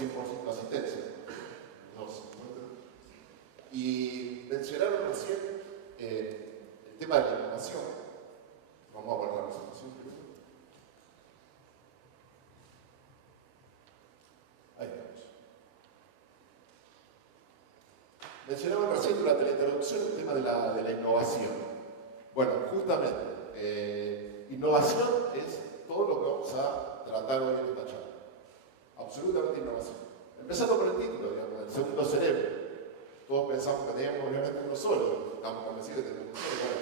100% de asistencia. Y mencionaron recién el tema de la innovación. Vamos a guardar la presentación primero. Ahí estamos. Mencionaban recién durante la introducción el tema de la innovación. Bueno, justamente, innovación es todo lo que vamos a tratar hoy en esta charla. Absolutamente innovación. Empezando por el título, digamos, el segundo cerebro. Todos pensamos que teníamos obviamente uno solo, estamos convencidos que tenemos uno solo.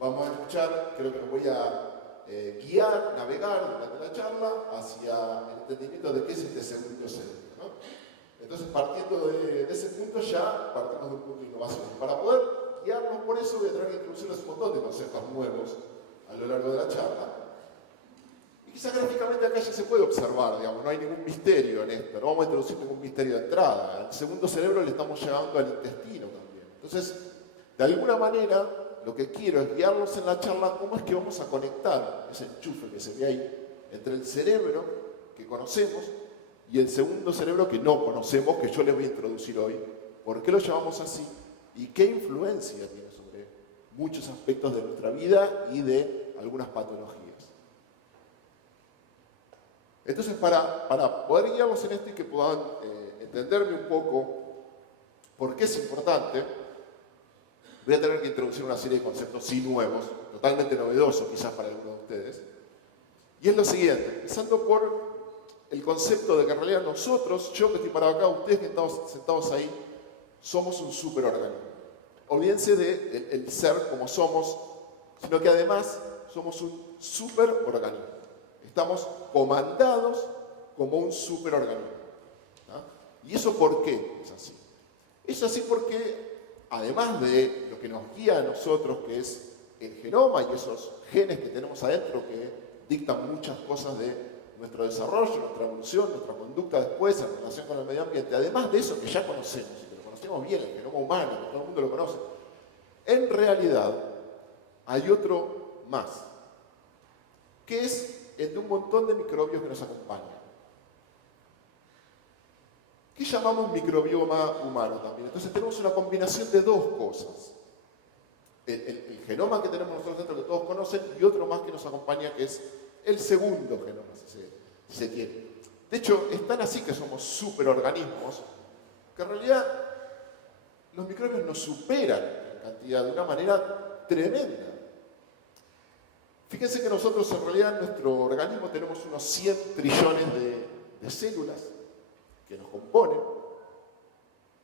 Bueno, vamos a escuchar, creo que nos voy a guiar, navegar durante la charla hacia el entendimiento de qué es este segundo cerebro, ¿no? Entonces, partiendo de ese punto, ya partimos de un punto de innovación. Para poder guiarnos por eso, voy a tener que introducirles un montón de conceptos nuevos a lo largo de la charla. Y quizás gráficamente acá ya se puede observar, digamos, no hay ningún misterio en esto, no vamos a introducir ningún misterio de entrada. Al segundo cerebro le estamos llegando al intestino también. Entonces, de alguna manera, lo que quiero es guiarlos en la charla cómo es que vamos a conectar ese enchufe que se ve ahí entre el cerebro que conocemos y el segundo cerebro que no conocemos, que yo les voy a introducir hoy. ¿Por qué lo llamamos así? ¿Y qué influencia tiene sobre muchos aspectos de nuestra vida y de algunas patologías? Entonces, para poder guiarlos en esto y que puedan entenderme un poco por qué es importante, voy a tener que introducir una serie de conceptos sí nuevos, totalmente novedosos quizás para algunos de ustedes. Y es lo siguiente, empezando por el concepto de que en realidad nosotros, yo que estoy parado acá, ustedes que estamos sentados ahí, somos un superorganismo. Olvídense del ser como somos, sino que además somos un superorganismo. Estamos comandados como un superorganismo. ¿No? ¿Y eso por qué es así? Es así porque, además de lo que nos guía a nosotros, que es el genoma y esos genes que tenemos adentro que dictan muchas cosas de nuestro desarrollo, nuestra evolución, nuestra conducta después en relación con el medio ambiente, además de eso que ya conocemos, y que lo conocemos bien, el genoma humano, que todo el mundo lo conoce, en realidad hay otro más, que es el de un montón de microbios que nos acompañan. ¿Qué llamamos microbioma humano también? Entonces tenemos una combinación de dos cosas. El genoma que tenemos nosotros dentro, que todos conocen, y otro más que nos acompaña, que es el segundo genoma, si se tiene. De hecho, es tan así que somos superorganismos, que en realidad los microbios nos superan en cantidad de una manera tremenda. Fíjense que nosotros en realidad en nuestro organismo tenemos unos 100 trillones de células que nos componen,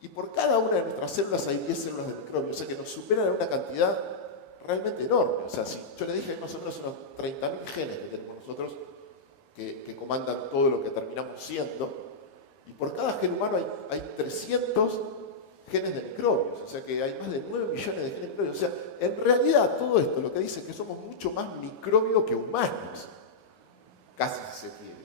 y por cada una de nuestras células hay 10 células de microbios, o sea que nos superan en una cantidad realmente enorme. O sea, si yo les dije más o menos unos 30.000 genes que tenemos nosotros que comandan todo lo que terminamos siendo, y por cada gen humano hay 300 genes de microbios, o sea que hay más de 9 millones de genes de microbios. O sea, en realidad todo esto lo que dice es que somos mucho más microbios que humanos, casi si se quiere.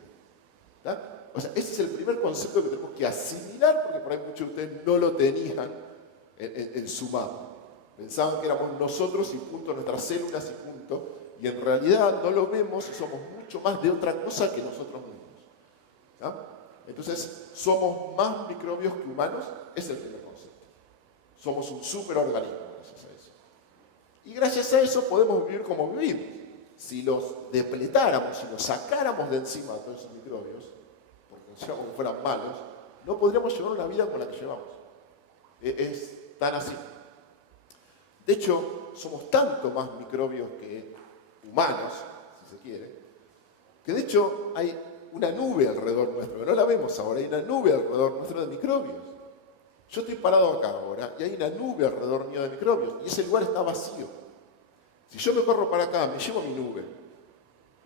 ¿Tá? O sea, ese es el primer concepto que tenemos que asimilar, porque por ahí muchos de ustedes no lo tenían en su mapa. Pensaban que éramos nosotros y punto, nuestras células y punto, y en realidad no lo vemos y somos mucho más de otra cosa que nosotros mismos. ¿Tá? Entonces, somos más microbios que humanos, es el primer concepto. Somos un superorganismo gracias a eso. Y gracias a eso podemos vivir como vivimos. Si los depletáramos, si los sacáramos de encima de todos esos microbios, porque consideramos que fueran malos, no podríamos llevar una vida como la que llevamos. Es tan así. De hecho, somos tanto más microbios que humanos, si se quiere, que de hecho hay una nube alrededor nuestro, que no la vemos ahora, hay una nube alrededor nuestro de microbios. Yo estoy parado acá ahora y hay una nube alrededor mío de microbios y ese lugar está vacío. Si yo me corro para acá, me llevo mi nube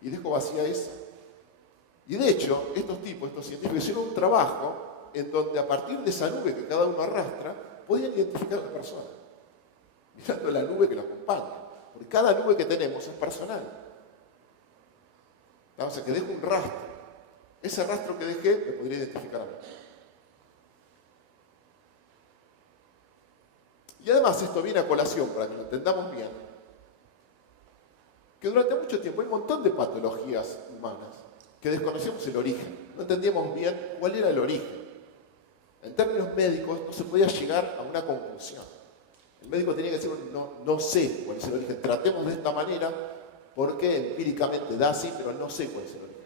y dejo vacía esa. Y de hecho, estos científicos, hicieron un trabajo en donde a partir de esa nube que cada uno arrastra, podían identificar a la persona, mirando la nube que la acompaña. Porque cada nube que tenemos es personal. O sea, que dejo un rastro. Ese rastro que dejé me podría identificar a mí. Y además esto viene a colación, para que lo entendamos bien, que durante mucho tiempo hay un montón de patologías humanas que desconocíamos el origen. No entendíamos bien cuál era el origen. En términos médicos, no se podía llegar a una conclusión. El médico tenía que decir, no sé cuál es el origen, tratemos de esta manera, porque empíricamente da así, pero no sé cuál es el origen.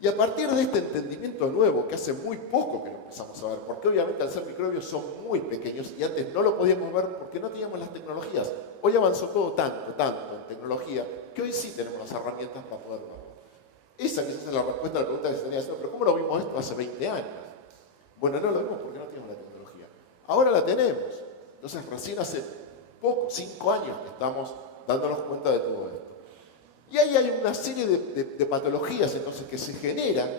Y a partir de este entendimiento nuevo, que hace muy poco que lo empezamos a ver, porque obviamente al ser microbios son muy pequeños y antes no lo podíamos ver porque no teníamos las tecnologías. Hoy avanzó todo tanto en tecnología, que hoy sí tenemos las herramientas para poder verlo. Esa quizás es la respuesta a la pregunta que se tenía haciendo, pero ¿cómo lo vimos esto hace 20 años? Bueno, no lo vimos porque no teníamos la tecnología. Ahora la tenemos. Entonces recién hace poco, 5 años que estamos dándonos cuenta de todo esto. Y ahí hay una serie de patologías entonces que se generan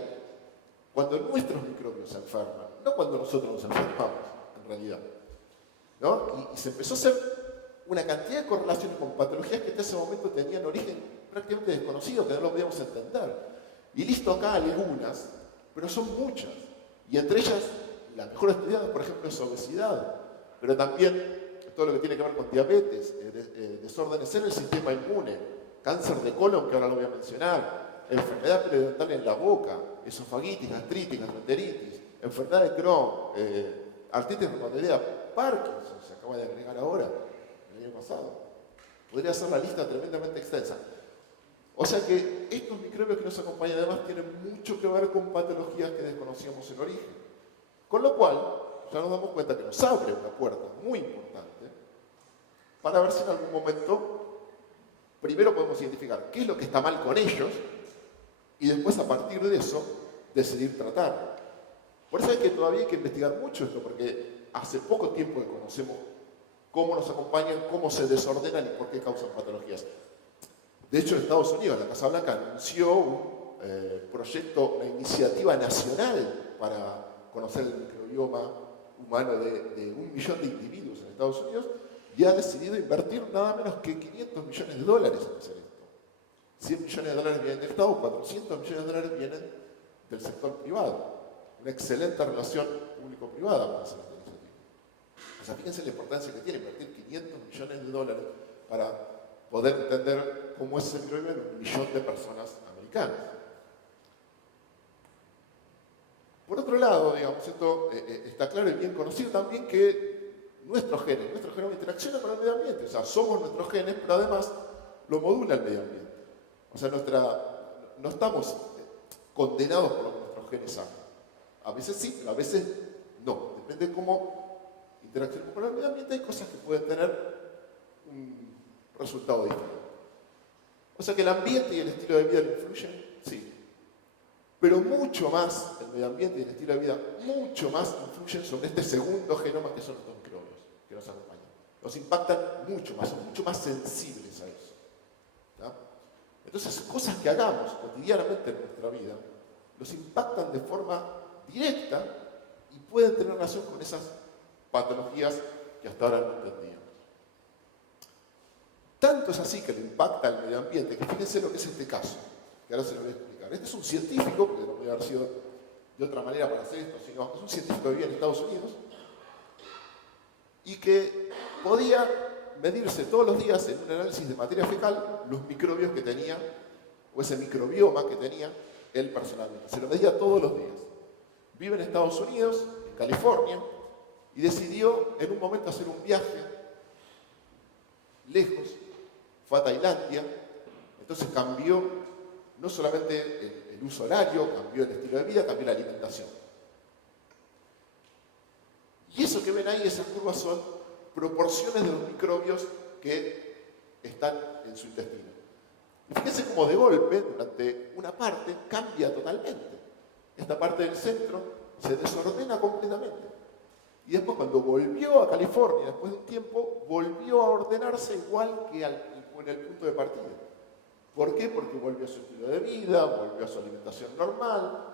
cuando nuestros microbios se enferman, no cuando nosotros nos enfermamos, en realidad. ¿No? Y se empezó a hacer una cantidad de correlaciones con patologías que hasta ese momento tenían origen prácticamente desconocido, que no lo podíamos entender. Y listo acá algunas, pero son muchas. Y entre ellas, las mejor estudiadas, por ejemplo, es obesidad, pero también todo lo que tiene que ver con diabetes, desórdenes en el sistema inmune, cáncer de colon, que ahora lo voy a mencionar, enfermedad periodontal en la boca, esofagitis, gastritis, gastroenteritis, enfermedad de Crohn, artritis reumatoidea, Parkinson, se acaba de agregar ahora, el año pasado. Podría ser la lista tremendamente extensa. O sea que estos microbios que nos acompañan además tienen mucho que ver con patologías que desconocíamos en origen. Con lo cual, ya nos damos cuenta que nos abre una puerta muy importante para ver si en algún momento primero podemos identificar qué es lo que está mal con ellos y después a partir de eso decidir tratar. Por eso es que todavía hay que investigar mucho esto, porque hace poco tiempo que conocemos cómo nos acompañan, cómo se desordenan y por qué causan patologías. De hecho, en Estados Unidos, la Casa Blanca anunció un proyecto, una iniciativa nacional para conocer el microbioma humano de 1 millón de individuos en Estados Unidos, y ha decidido invertir nada menos que $500 millones en hacer esto. 100 millones de dólares vienen del Estado, 400 millones de dólares vienen del sector privado. Una excelente relación público-privada para hacer esta iniciativa. O sea, fíjense la importancia que tiene invertir 500 millones de dólares para poder entender cómo es ese microbioma en 1 millón de personas americanas. Por otro lado, digamos, esto está claro y bien conocido también que nuestros genes interaccionan con el medio ambiente. O sea, somos nuestros genes, pero además lo modula el medio ambiente. O sea, no estamos condenados por lo que nuestros genes hagan. A veces sí, pero a veces no. Depende de cómo interaccionamos con el medio ambiente. Hay cosas que pueden tener un resultado diferente. O sea que el ambiente y el estilo de vida lo influyen, sí. Pero mucho más, el medio ambiente y el estilo de vida, mucho más influyen sobre este segundo genoma que son estos microbios que nos acompañan. Nos impactan mucho más, son mucho más sensibles a eso. ¿No? Entonces, cosas que hagamos cotidianamente en nuestra vida, nos impactan de forma directa y pueden tener relación con esas patologías que hasta ahora no entendíamos. Tanto es así que le impacta al medio ambiente, que fíjense lo que es este caso, que ahora se lo voy a explicar. Este es un científico, que no podría haber sido de otra manera para hacer esto, sino es un científico que vivía en Estados Unidos y que podía medirse todos los días en un análisis de materia fecal los microbios que tenía, o ese microbioma que tenía él personalmente. Se lo medía todos los días. Vive en Estados Unidos, en California, y decidió en un momento hacer un viaje lejos, fue a Tailandia, entonces cambió no solamente el uso horario, cambió el estilo de vida, cambió la alimentación. Y eso que ven ahí, esas curvas son proporciones de los microbios que están en su intestino. Y fíjense cómo de golpe, durante una parte, cambia totalmente. Esta parte del centro se desordena completamente. Y después cuando volvió a California, después de un tiempo, volvió a ordenarse igual que en el punto de partida. ¿Por qué? Porque volvió a su estilo de vida, volvió a su alimentación normal.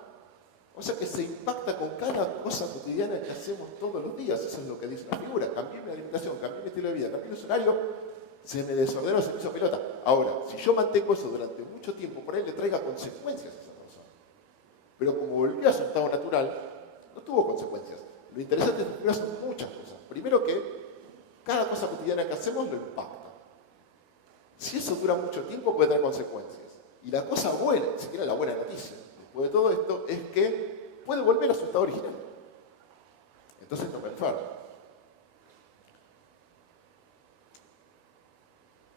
O sea que se impacta con cada cosa cotidiana que hacemos todos los días. Eso es lo que dice la figura. Cambié mi alimentación, cambié mi estilo de vida, cambié el horario, se me desordenó, se me hizo pelota. Ahora, si yo mantengo eso durante mucho tiempo, por ahí le traiga consecuencias a esa persona. Pero como volvió a su estado natural, no tuvo consecuencias. Lo interesante es que son muchas cosas. Primero que cada cosa cotidiana que hacemos lo impacta. Si eso dura mucho tiempo puede tener consecuencias. Y la cosa buena, ni siquiera la buena noticia, después de todo esto, es que puede volver a su estado original. Entonces no me enfermo.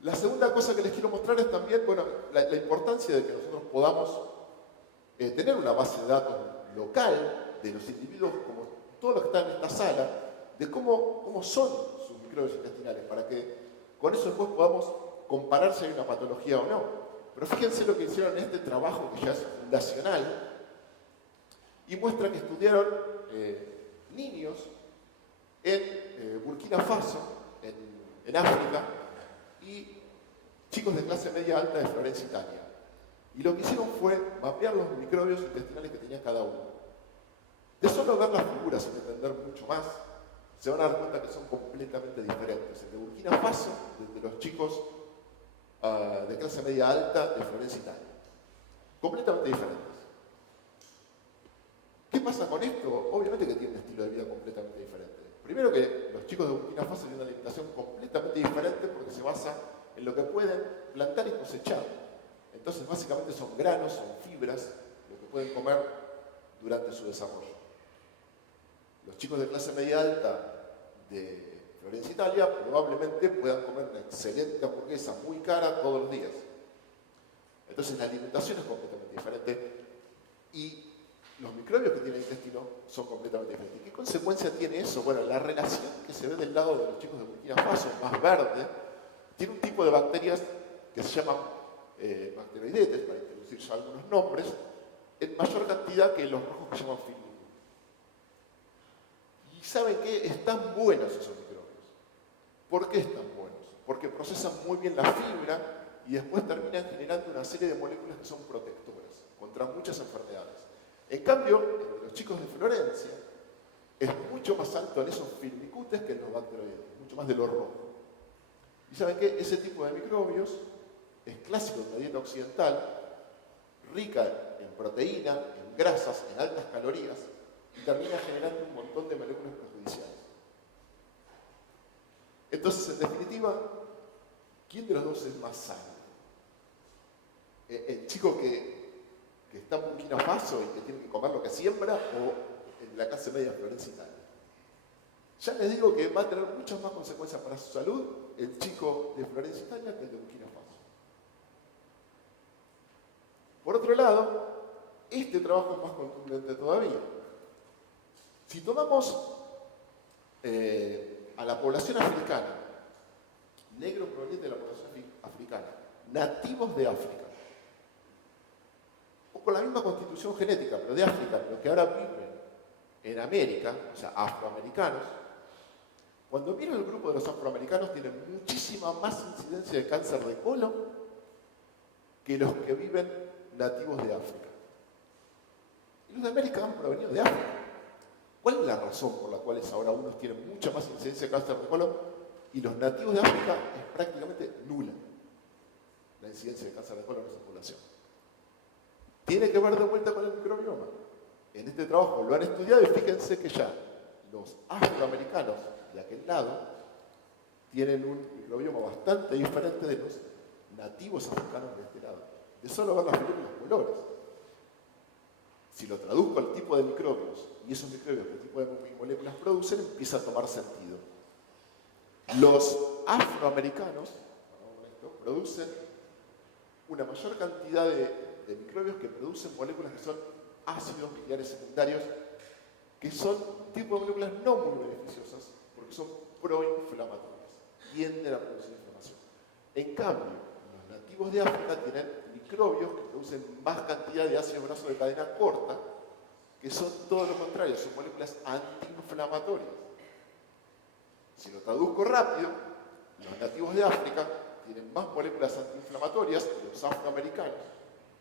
La segunda cosa que les quiero mostrar es también, bueno, la importancia de que nosotros podamos tener una base de datos local de los individuos, como todos los que están en esta sala, de cómo son sus microbios intestinales, para que con eso después podamos comparar si hay una patología o no. Pero fíjense lo que hicieron en este trabajo, que ya es fundacional, y muestra que estudiaron niños en Burkina Faso, en África, y chicos de clase media alta de Florencia, Italia. Y lo que hicieron fue mapear los microbios intestinales que tenía cada uno. De solo ver las figuras sin entender mucho más, se van a dar cuenta que son completamente diferentes. El de Burkina Faso, de los chicos de clase media alta de Florencia, Italia. Completamente diferentes. ¿Qué pasa con esto? Obviamente que tiene un estilo de vida completamente diferente. Primero que los chicos de Burkina Faso tienen una alimentación completamente diferente porque se basa en lo que pueden plantar y cosechar. Entonces básicamente son granos, son fibras, lo que pueden comer durante su desarrollo. Los chicos de clase media alta de Florencia, Italia, probablemente puedan comer una excelente hamburguesa muy cara todos los días. Entonces la alimentación es completamente diferente y los microbios que tiene el intestino son completamente diferentes. ¿Qué consecuencia tiene eso? Bueno, la relación que se ve del lado de los chicos de Burkina Faso, más verde, tiene un tipo de bacterias que se llaman bacteroidetes, para introducir ya algunos nombres, en mayor cantidad que los rojos que se llaman Filmium. ¿Y saben qué? Están buenos esos microbios. ¿Por qué están buenos? Porque procesan muy bien la fibra y después terminan generando una serie de moléculas que son protectoras contra muchas enfermedades. En cambio, en los chicos de Florencia, es mucho más alto en esos firmicutes que en los bacteroidetes, mucho más de lo rojo. ¿Y saben qué? Ese tipo de microbios es clásico en la dieta occidental, rica en proteína, en grasas, en altas calorías, y termina generando un montón de moléculas perjudiciales. Entonces, en definitiva, ¿quién de los dos es más sano? ¿El chico que está en Burkina Faso y que tiene que comer lo que siembra, o en la clase media Florencia, Italia? Ya les digo que va a tener muchas más consecuencias para su salud el chico de Florencia, Italia, que el de Burkina Faso. Por otro lado, este trabajo es más contundente todavía. Si tomamos a la población africana, negros provenientes de la población africana, nativos de África, o con la misma constitución genética, pero de África, pero que ahora viven en América, o sea, afroamericanos, cuando miran el grupo de los afroamericanos tienen muchísima más incidencia de cáncer de colon que los que viven nativos de África. Y los de América han provenido de África. ¿Cuál es la razón por la cual ahora unos tienen mucha más incidencia de cáncer de colon y los nativos de África es prácticamente nula la incidencia de cáncer de colon en esa población? Tiene que ver de vuelta con el microbioma. En este trabajo lo han estudiado y fíjense que ya los afroamericanos de aquel lado tienen un microbioma bastante diferente de los nativos africanos de este lado. De solo ver las figuras y los colores. Si lo traduzco al tipo de microbios y esos microbios, qué tipo de moléculas producen, empieza a tomar sentido. Los afroamericanos producen una mayor cantidad de microbios que producen moléculas que son ácidos nucleares secundarios, que son un tipo de moléculas no muy beneficiosas, porque son proinflamatorias, tienden a producir inflamación. En cambio, los nativos de África tienen microbios que producen más cantidad de ácidos grasos de cadena corta, que son todo lo contrario, son moléculas antiinflamatorias. Si lo traduzco rápido, los nativos de África tienen más moléculas antiinflamatorias que los afroamericanos,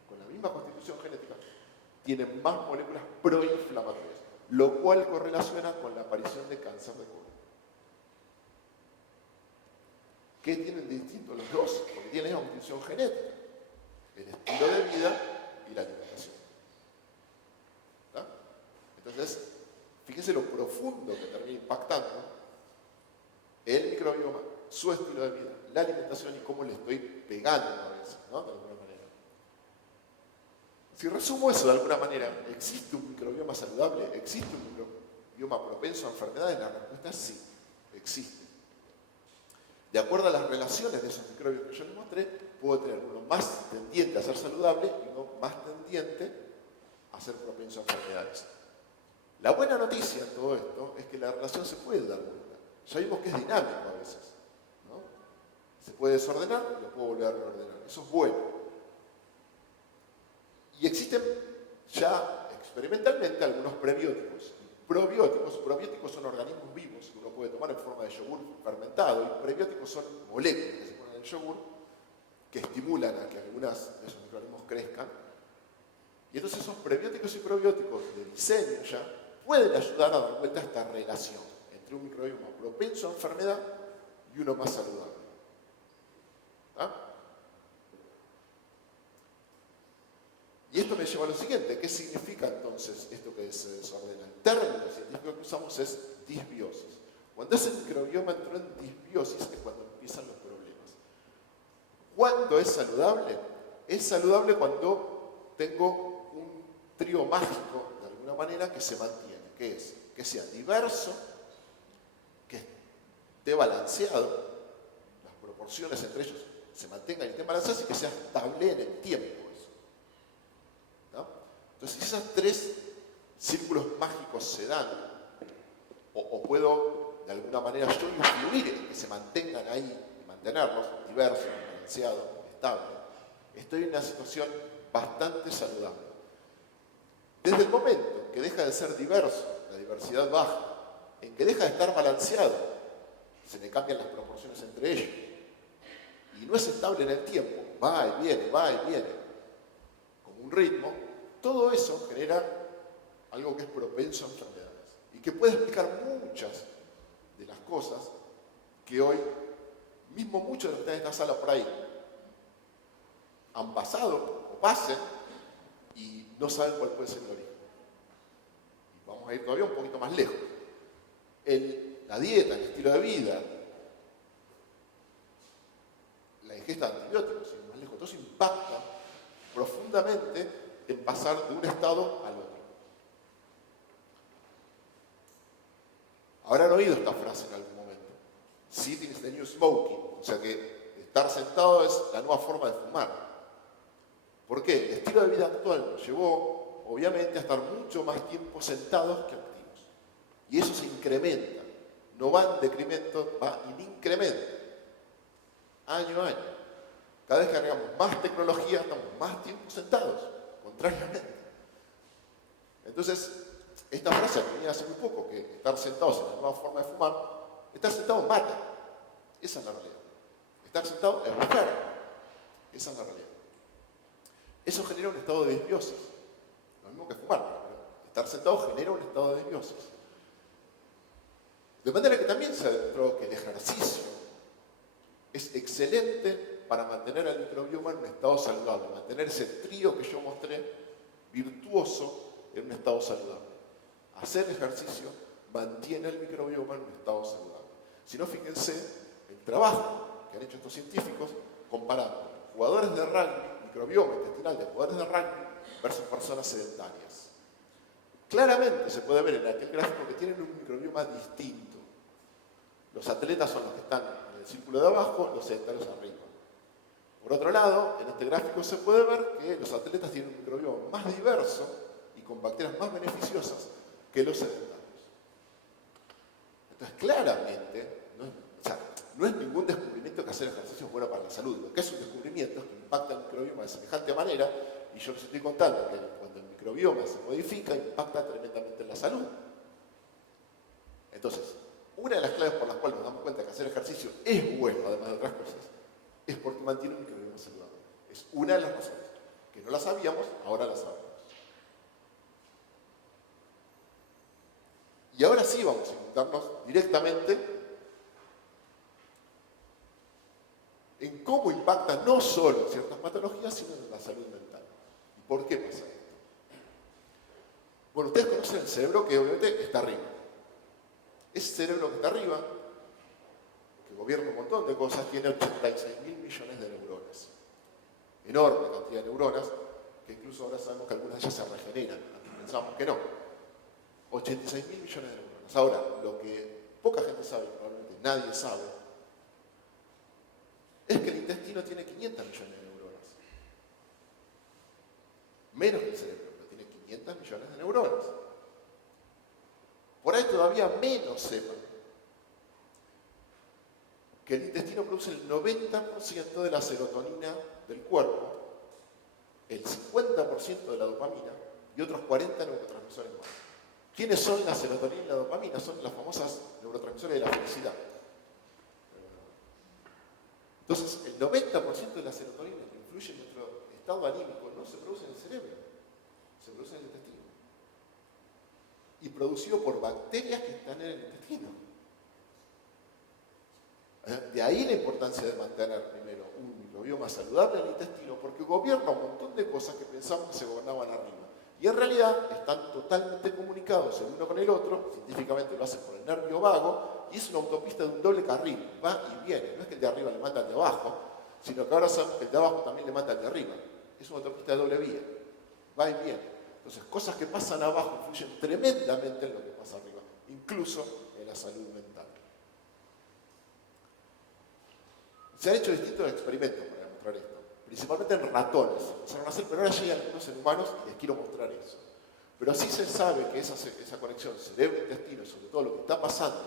con la misma constitución genética, tienen más moléculas proinflamatorias, lo cual correlaciona con la aparición de cáncer de colon. ¿Qué tienen de distinto los dos? Porque tienen la constitución genética, el estilo de vida y la alimentación. ¿Está? Entonces, fíjense lo profundo que termina impactando el microbioma, su estilo de vida, la alimentación y cómo le estoy pegando a veces, ¿no? De alguna manera. Si resumo eso de alguna manera, ¿existe un microbioma saludable? ¿Existe un microbioma propenso a enfermedades? La respuesta es sí, existe. De acuerdo a las relaciones de esos microbios que yo les mostré, puedo tener uno más tendiente a ser saludable y uno más tendiente a ser propenso a enfermedades. La buena noticia en todo esto es que la relación se puede dar vuelta. Ya vimos que es dinámico a veces, ¿no? Se puede desordenar y lo puedo volver a reordenar. Eso es bueno. Y existen ya experimentalmente algunos prebióticos. Probióticos son organismos vivos que uno puede tomar en forma de yogur fermentado, y prebióticos son moléculas que se ponen en el yogur que estimulan a que algunos de esos microorganismos crezcan. Y entonces esos prebióticos y probióticos de diseño ya pueden ayudar a dar vuelta a esta relación entre un microbioma propenso a enfermedad y uno más saludable. ¿Ah? Y esto me lleva a lo siguiente: ¿qué significa entonces esto que se desordena? El término científico que usamos es disbiosis. Cuando ese microbioma entró en disbiosis es cuando empiezan los problemas. ¿Cuándo es saludable? Es saludable cuando tengo un trío mágico, de alguna manera, que se mantiene. ¿Qué es? Que sea diverso, que esté balanceado, las proporciones entre ellos se mantengan y estén balanceadas, y que sea estable en el tiempo. Entonces, si esos tres círculos mágicos se dan, o puedo de alguna manera yo influir en que se mantengan ahí y mantenerlos diversos, balanceados, estables, estoy en una situación bastante saludable. Desde el momento en que deja de ser diverso, la diversidad baja, en que deja de estar balanceado, se le cambian las proporciones entre ellos, y no es estable en el tiempo, va y viene, como un ritmo. Todo eso genera algo que es propenso a enfermedades y que puede explicar muchas de las cosas que hoy, mismo muchos de los que están en esta sala por ahí, han pasado o pasen y no saben cuál puede ser el origen. Y vamos a ir todavía un poquito más lejos. La dieta, el estilo de vida, la ingesta de antibióticos, y más lejos, todo eso impacta profundamente en pasar de un estado al otro. Habrán oído esta frase en algún momento: sitting is the new smoking. O sea que estar sentado es la nueva forma de fumar. ¿Por qué? El estilo de vida actual nos llevó, obviamente, a estar mucho más tiempo sentados que activos. Y eso se incrementa. No va en decremento, va en incremento. Año a año. Cada vez que agregamos más tecnología, estamos más tiempo sentados. Contrariamente. Entonces, esta frase que venía hace muy poco, que estar sentados es la nueva forma de fumar, estar sentado mata. Esa es la realidad. Estar sentado es enfermo. Esa es la realidad. Eso genera un estado de disbiosis. Lo mismo que fumar, pero estar sentado genera un estado de disbiosis. De manera que también se demostró que el ejercicio es excelente para mantener al microbioma en un estado saludable, mantener ese trío que yo mostré virtuoso en un estado saludable. Hacer ejercicio mantiene el microbioma en un estado saludable. Si no, fíjense el trabajo que han hecho estos científicos comparando jugadores de rugby, microbioma intestinal de jugadores de rugby versus personas sedentarias. Claramente se puede ver en aquel gráfico que tienen un microbioma distinto. Los atletas son los que están en el círculo de abajo, los sedentarios arriba. Por otro lado, en este gráfico se puede ver que los atletas tienen un microbioma más diverso y con bacterias más beneficiosas que los sedentarios. Entonces, claramente, no es ningún descubrimiento que hacer ejercicio es bueno para la salud. Lo que es un descubrimiento es que impacta el microbioma de semejante manera, y yo les estoy contando que cuando el microbioma se modifica, impacta tremendamente en la salud. Entonces, una de las claves por las cuales nos damos cuenta que hacer ejercicio es bueno, además de otras cosas, es porque mantiene un microbioma saludable. Es una de las razones. Que no la sabíamos, ahora la sabemos. Y ahora sí vamos a enfocarnos directamente en cómo impacta no solo en ciertas patologías, sino en la salud mental. ¿Y por qué pasa esto? Bueno, ustedes conocen el cerebro, que obviamente está arriba. Ese cerebro que está arriba, que gobierna un montón de cosas, tiene 86.000 millones de neuronas. Enorme cantidad de neuronas, que incluso ahora sabemos que algunas de ellas se regeneran. Antes pensábamos que no. 86.000 millones de neuronas. Ahora, lo que poca gente sabe, probablemente nadie sabe, es que el intestino tiene 500 millones de neuronas. Menos que el cerebro, pero tiene 500 millones de neuronas. Por ahí todavía menos sepan que el intestino produce el 90% de la serotonina del cuerpo, el 50% de la dopamina y otros 40 neurotransmisores más. ¿Quiénes son la serotonina y la dopamina? Son las famosas neurotransmisores de la felicidad. Entonces, el 90% de la serotonina que influye en nuestro estado anímico no se produce en el cerebro, se produce en el intestino. Y producido por bacterias que están en el intestino. De ahí la importancia de mantener primero un microbioma saludable en el intestino, porque gobierna un montón de cosas que pensamos que se gobernaban arriba. Y en realidad están totalmente comunicados el uno con el otro, científicamente lo hacen por el nervio vago, y es una autopista de un doble carril, va y viene. No es que el de arriba le manda al de abajo, sino que ahora sabemos que el de abajo también le manda al de arriba. Es una autopista de doble vía, va y viene. Entonces, cosas que pasan abajo influyen tremendamente en lo que pasa arriba, incluso en la salud mental. Se han hecho distintos experimentos para demostrar esto, principalmente en ratones. Empezaron a hacer, pero ahora llegan algunos en humanos y les quiero mostrar eso. Pero sí se sabe que esa conexión cerebro-intestino, sobre todo lo que está pasando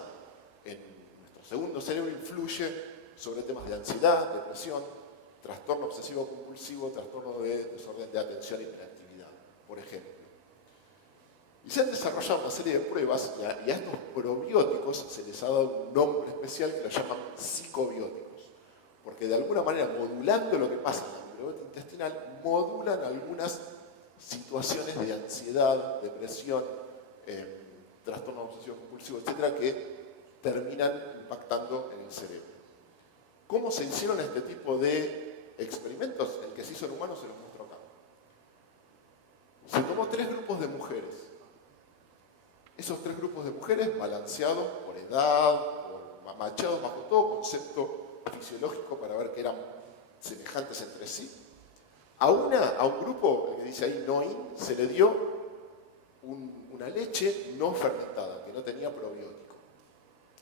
en nuestro segundo cerebro, influye sobre temas de ansiedad, depresión, trastorno obsesivo-compulsivo, trastorno de desorden de atención y hiperactividad, por ejemplo. Y se han desarrollado una serie de pruebas y a estos probióticos se les ha dado un nombre especial que lo llaman psicobióticos. Porque de alguna manera, modulando lo que pasa en la microbiota intestinal, modulan algunas situaciones de ansiedad, depresión, trastorno obsesivo-compulsivo, etcétera, que terminan impactando en el cerebro. ¿Cómo se hicieron este tipo de experimentos? El que se hizo en humanos se los muestro acá. Se tomó 3 grupos de mujeres. Esos 3 grupos de mujeres, balanceados por edad, por macheados bajo todo concepto fisiológico para ver que eran semejantes entre sí. A un grupo, que dice ahí no in, se le dio una leche no fermentada, que no tenía probiótico.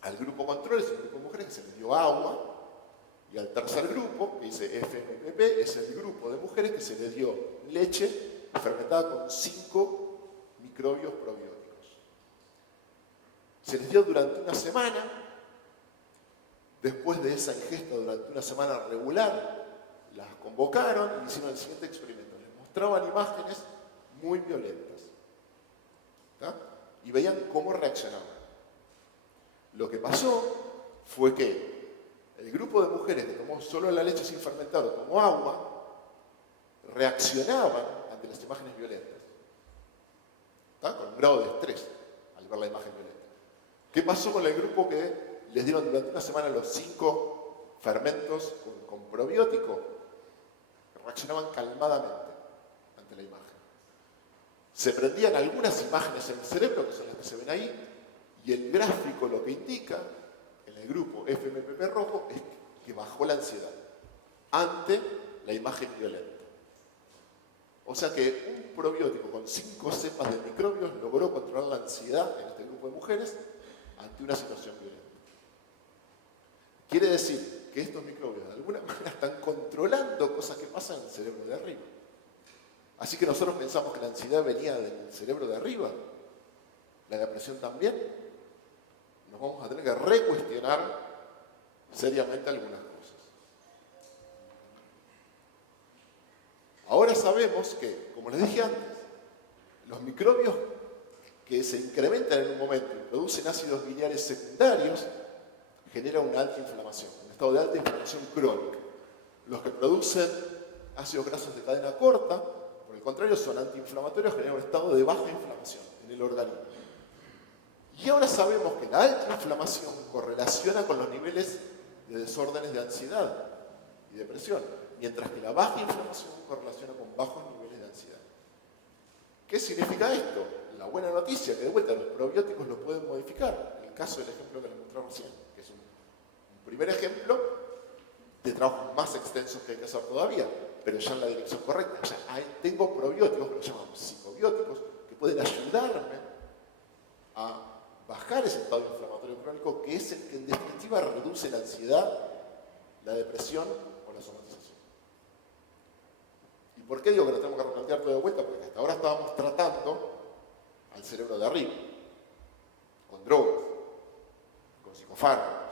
Al grupo control, es un grupo de mujeres, que se le dio agua. Y al tercer grupo, que dice FMPP, es el grupo de mujeres que se le dio leche fermentada con 5 microbios probióticos. Se les dio durante una semana. Después de esa ingesta durante una semana regular, las convocaron y hicieron el siguiente experimento. Les mostraban imágenes muy violentas. ¿Tá? Y veían cómo reaccionaban. Lo que pasó fue que el grupo de mujeres que tomó solo la leche sin fermentar como agua, reaccionaban ante las imágenes violentas. ¿Tá? Con un grado de estrés al ver la imagen violenta. ¿Qué pasó con el grupo que les dieron durante una semana los 5 fermentos con probiótico? Reaccionaban calmadamente ante la imagen. Se prendían algunas imágenes en el cerebro, que son las que se ven ahí, y el gráfico lo que indica, en el grupo FMPP rojo, es que bajó la ansiedad ante la imagen violenta. O sea que un probiótico con 5 cepas de microbios logró controlar la ansiedad en este grupo de mujeres ante una situación violenta. Quiere decir que estos microbios de alguna manera están controlando cosas que pasan en el cerebro de arriba. Así que nosotros pensamos que la ansiedad venía del cerebro de arriba, la depresión también. Nos vamos a tener que recuestionar seriamente algunas cosas. Ahora sabemos que, como les dije antes, los microbios que se incrementan en un momento y producen ácidos biliares secundarios genera una alta inflamación, un estado de alta inflamación crónica. Los que producen ácidos grasos de cadena corta, por el contrario, son antiinflamatorios, generan un estado de baja inflamación en el organismo. Y ahora sabemos que la alta inflamación correlaciona con los niveles de desórdenes de ansiedad y depresión, mientras que la baja inflamación correlaciona con bajos niveles de ansiedad. ¿Qué significa esto? La buena noticia, que de vuelta los probióticos lo pueden modificar. En el caso del ejemplo que les mostré recién, que es un primer ejemplo de trabajos más extensos que hay que hacer todavía, pero ya en la dirección correcta. Ya tengo probióticos, que los llamamos psicobióticos, que pueden ayudarme manejar ese estado inflamatorio crónico, que es el que en definitiva reduce la ansiedad, la depresión o la somatización. ¿Y por qué digo que lo tenemos que replantear todo de vuelta? Porque hasta ahora estábamos tratando al cerebro de arriba, con drogas, con psicofármacos.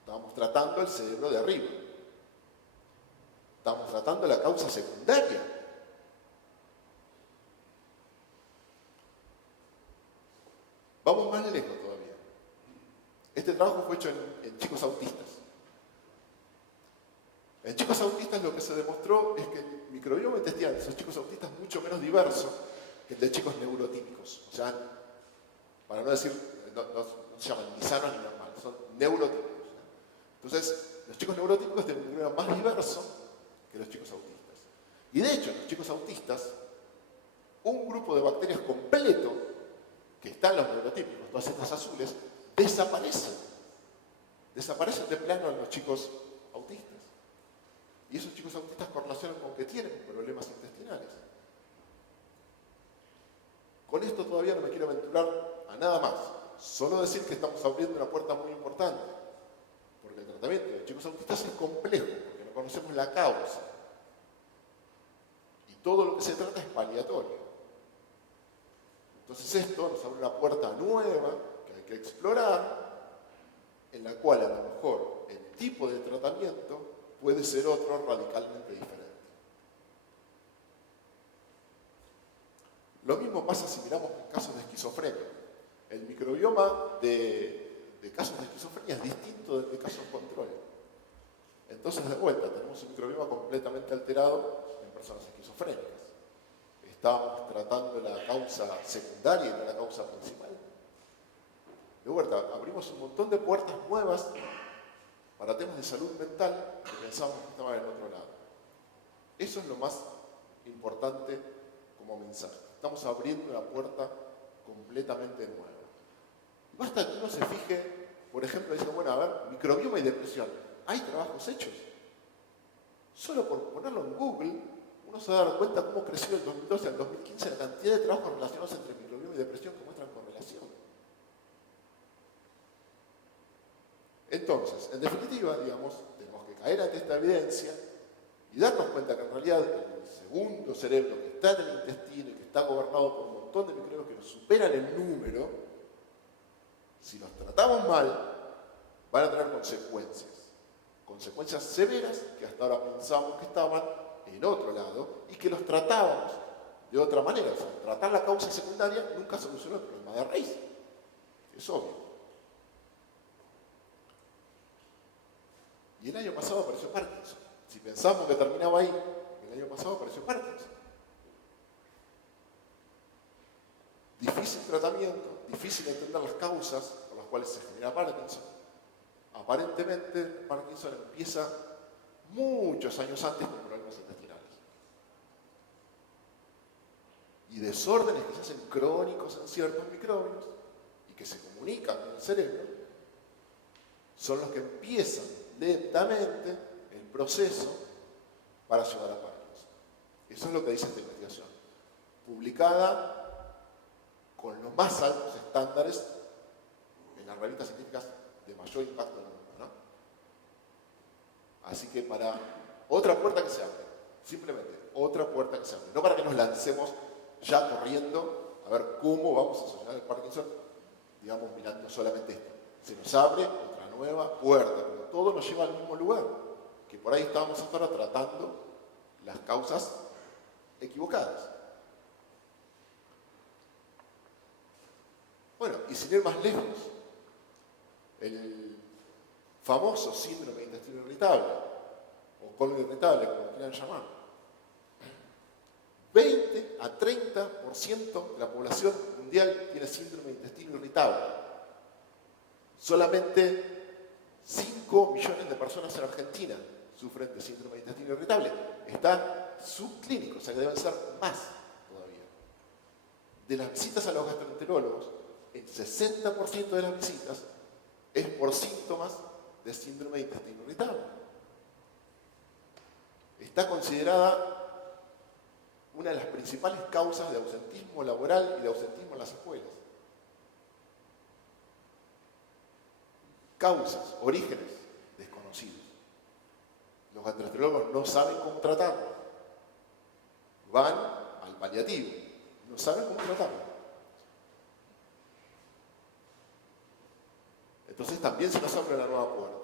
Estábamos tratando el cerebro de arriba. Estábamos tratando la causa secundaria. Vamos más lejos todavía. Este trabajo fue hecho en chicos autistas. En chicos autistas lo que se demostró es que el microbioma intestinal de esos chicos autistas es mucho menos diverso que el de chicos neurotípicos. O sea, para no decir, no se llaman ni sanos ni normales, son neurotípicos. Entonces, los chicos neurotípicos tienen un microbioma más diverso que los chicos autistas. Y de hecho, en los chicos autistas, un grupo de bacterias completo que están los neurotípicos, todas estas azules, desaparecen. Desaparecen de plano en los chicos autistas. Y esos chicos autistas correlacionan con que tienen problemas intestinales. Con esto todavía no me quiero aventurar a nada más. Solo decir que estamos abriendo una puerta muy importante. Porque el tratamiento de chicos autistas es complejo, porque no conocemos la causa. Y todo lo que se trata es paliatorio. Entonces esto nos abre una puerta nueva que hay que explorar, en la cual a lo mejor el tipo de tratamiento puede ser otro radicalmente diferente. Lo mismo pasa si miramos casos de esquizofrenia. El microbioma de casos de esquizofrenia es distinto del de casos control. Entonces, de vuelta, tenemos un microbioma completamente alterado en personas esquizofrénicas. Estábamos tratando la causa secundaria y no la causa principal. De vuelta, abrimos un montón de puertas nuevas para temas de salud mental que pensábamos que estaban en otro lado. Eso es lo más importante como mensaje. Estamos abriendo una puerta completamente nueva. Y basta que uno se fije, por ejemplo, dice, bueno, a ver, microbioma y depresión. Hay trabajos hechos. Solo por ponerlo en Google, uno se va a dar cuenta cómo creció del 2012 al 2015 la cantidad de trabajos relacionados entre microbioma y depresión que muestran correlación. Entonces, en definitiva, digamos, tenemos que caer ante esta evidencia y darnos cuenta que en realidad el segundo cerebro que está en el intestino y que está gobernado por un montón de microbios que nos superan el número, si los tratamos mal, van a tener consecuencias. Consecuencias severas que hasta ahora pensábamos que estaban en otro lado y que los tratábamos de otra manera. O sea, tratar la causa secundaria nunca solucionó el problema de raíz. Es obvio. Y el año pasado apareció Parkinson. Si pensamos que terminaba ahí, el año pasado apareció Parkinson. Difícil tratamiento, difícil entender las causas por las cuales se genera Parkinson. Aparentemente, Parkinson empieza muchos años antes con problemas intestinales. Y desórdenes que se hacen crónicos en ciertos microbios y que se comunican con el cerebro son los que empiezan lentamente el proceso para llevar a Parkinson. Eso es lo que dice esta investigación, publicada con los más altos estándares en las revistas científicas de mayor impacto en el mundo, ¿no? Así que para otra puerta que se abre, simplemente otra puerta que se abre, no para que nos lancemos ya corriendo a ver cómo vamos a solucionar el Parkinson, digamos, mirando solamente esto. Se nos abre otra nueva puerta, pero todo nos lleva al mismo lugar, que por ahí estábamos hasta ahora tratando las causas equivocadas. Bueno, y sin ir más lejos, el famoso síndrome de intestino irritable, o colon irritable, como quieran llamar, 20 a 30% de la población mundial tiene síndrome de intestino irritable. Solamente 5 millones de personas en Argentina sufren de síndrome de intestino irritable. Está subclínico, o sea que deben ser más todavía. De las visitas a los gastroenterólogos, el 60% de las visitas es por síntomas de síndrome de intestino irritable. Está considerada una de las principales causas de ausentismo laboral y de ausentismo en las escuelas. causas, orígenes desconocidos. Los gastroenterólogos no saben cómo tratarlo. Van al paliativo, no saben cómo tratarlo. Entonces también se nos abre una nueva puerta.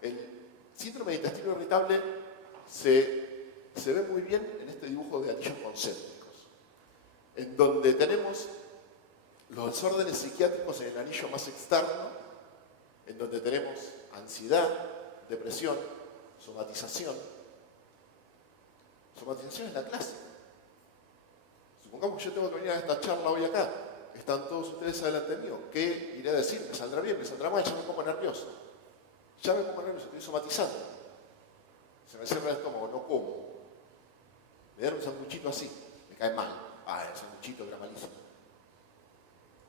El síndrome de intestino irritable se ve muy bien en este dibujo de anillos concéntricos, en donde tenemos los desórdenes psiquiátricos en el anillo más externo, en donde tenemos ansiedad, depresión, somatización. Somatización es la clásica. Supongamos que yo tengo que venir a esta charla hoy acá. Están todos ustedes adelante mío. ¿Qué iré a decir? ¿Me saldrá bien? ¿Me saldrá mal? Ya me pongo nervioso. Ya me pongo nervioso, estoy somatizando. Se me cierra el estómago, no como. Me dan un sanguchito así, me cae mal. Ah, el sanguchito era malísimo.